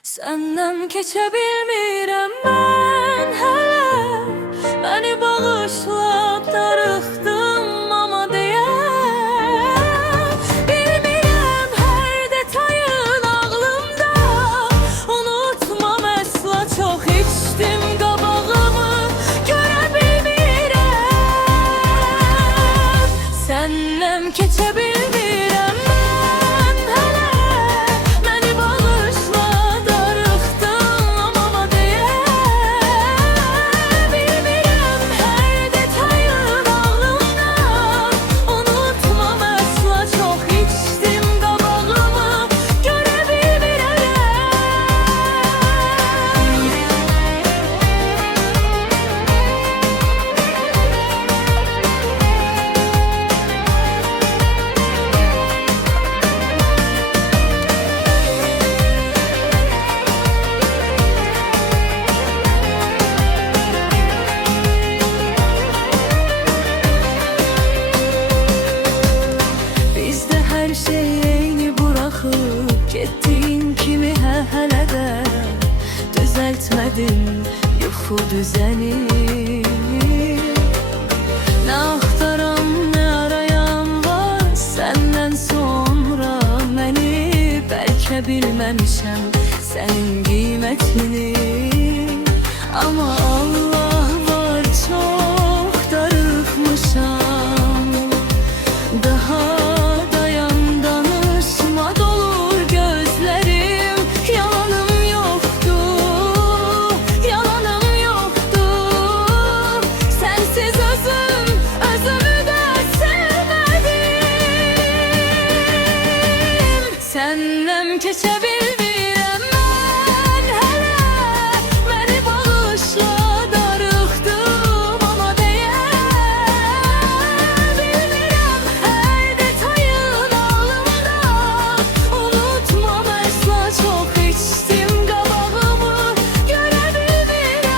Senden keçebilmirəm mən hələ. Məni bağışla, darıxdım ama deyəm. Bilmirəm hər detayın ağlımda. Unutmam əsla, çox içdim qabağımı görə bilmirəm. Səndən keçebilmirəm mən hələ. Məni bağışla, darıxdım ama deyəm. Bilmirəm hər detayın ağlımda. Unutmam əsla, çox içdim qabağımı görə bilmirəm. Bizdə hər şey eyni buraxıb getdiyin kimi hələ də düzəltmədin yuxu düzəni. Nə axtaran, nə arayan var səndən sonra məni. Bəlkə bilməmişəm sənin qiymətini. Amma Allah var, çox darıxmışam. Daha dayan, danışma, dolur gözlerim. Yalanım yoktu, yalanım yoktu. Sensiz özümü de sevmedim. Senden keçebilmirəm mən hələ. Məni bağışla, darıxdım ama deyəm. Bilmirəm hər detayın ağlımda. Unutmam əsla, çox içdim qabağımı görə bilmirəm.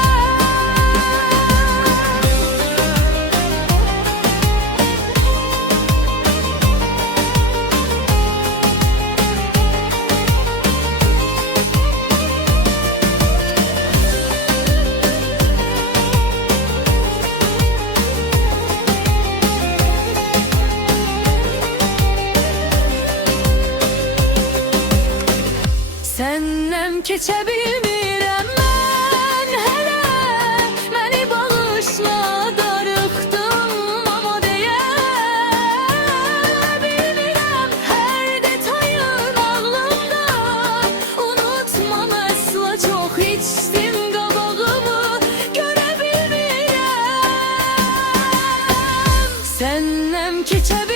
Səndən keçebilmirəm mən hələ. Məni bağışla, darıxdım ama deyəm. Bilmirəm hər detayın ağlımda. Unutmam əsla, çox içdim qabağımı görə bilmirəm. Səndən keçebilmirəm